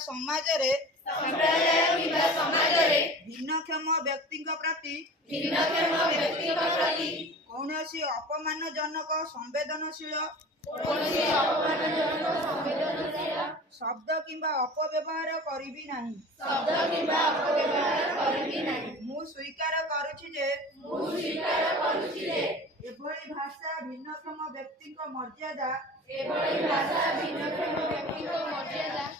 समाजरे भिन्नक्षम व्यक्ति प्रति कौनसी अपमानजनक संवेदनशील शब्द किंबा अपव्यवहार करिबी नाही। मु स्वीकार करूछि जे एभली भाषा भिन्नक्षम व्यक्ति मर्यादा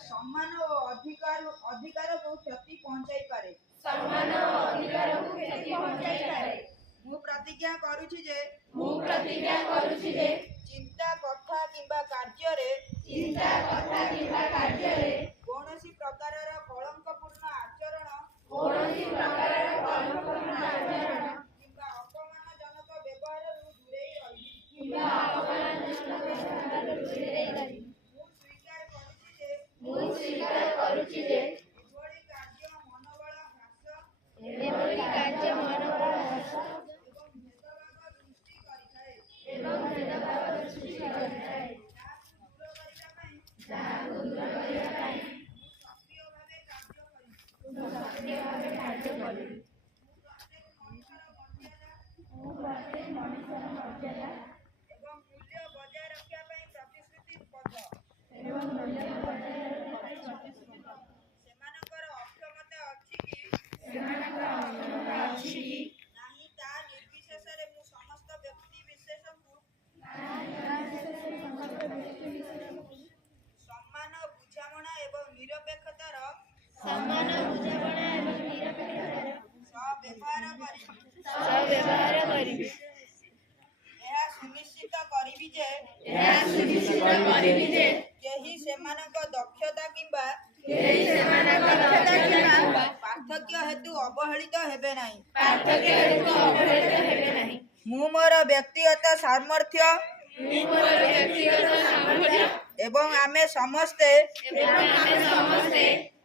सम्मान और अधिकार को क्षति पहुंचाई पारे। मु प्रतिज्ञा करूछि जे चिंता कथा किंबा कार्य कौनसी प्रकारर कलंकपूर्ण आचरण किंबा अपमानजनक व्यवहार दूरेई रहिबी। मु स्वीकार करूछि जे एभली कार्य मनोबल ह्रास एवं भेदभाव सृष्टि करिଥାଏ। ଯାହାକୁ ଦୂର କରିବା ପାଇଁ ମୁଁ ସକ୍ରିୟ ଭାବେ କାର୍ଯ୍ୟ କରିବି। ମୁଁ ପ୍ରତ୍ୟେକ ମଣିଷର ମର୍ଯ୍ୟାଦା ଏବଂ ମୂଲ୍ୟ ବଜାୟ ରଖିବା ପାଇଁ ପ୍ରତିଶ୍ରୁତିବଦ୍ଧ। ସେମାନଙ୍କର ଅକ୍ଷମତା ଅଛି କି ନାହିଁ ତା ନିର୍ବିଶେଷରେ ମୁଁ ସମସ୍ତ ବ୍ୟକ୍ତି ବିଶେଷଙ୍କୁ सम्मान बुझामणा एवं निरपेक्षतार व्यवहार करिबी। यह सुनिश्चित करिबी जे केही सेमानक दक्षता किंबा पार्थक्य हेतु अवहेलित हेबे नाही। मु मोर व्यक्तिगत सामर्थ्य एवं आमे समस्ते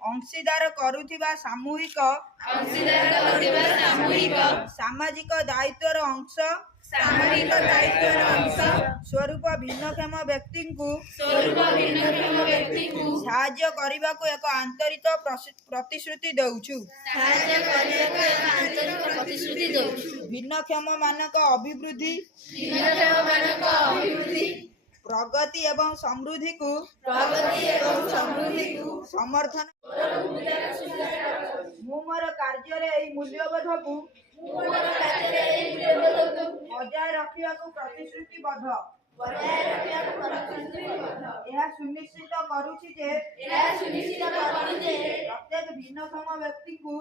अंशीदार करुथिबा सामूहिक सामाजिक दायित्वर अंश स्वरूप भिन्नक्षम व्यक्ति को साहाय्य करबाकू एक आंतरिक प्रतिश्रुति देउछु। भिन्नक्षम मानक अभिवृद्धि प्रगति एवं समृद्धि को समर्थन मु मोर कार्य मूल्यबोध को बजाय रखा प्रतिश्रुतिबद्ध। यह सुनिश्चित करूछि जे प्रत्येक भिन्नक्षम व्यक्ति को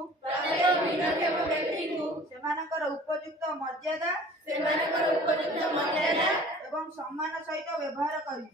सेमानकर उपयुक्त मर्यादा एवं सम्मान सहित व्यवहार करी।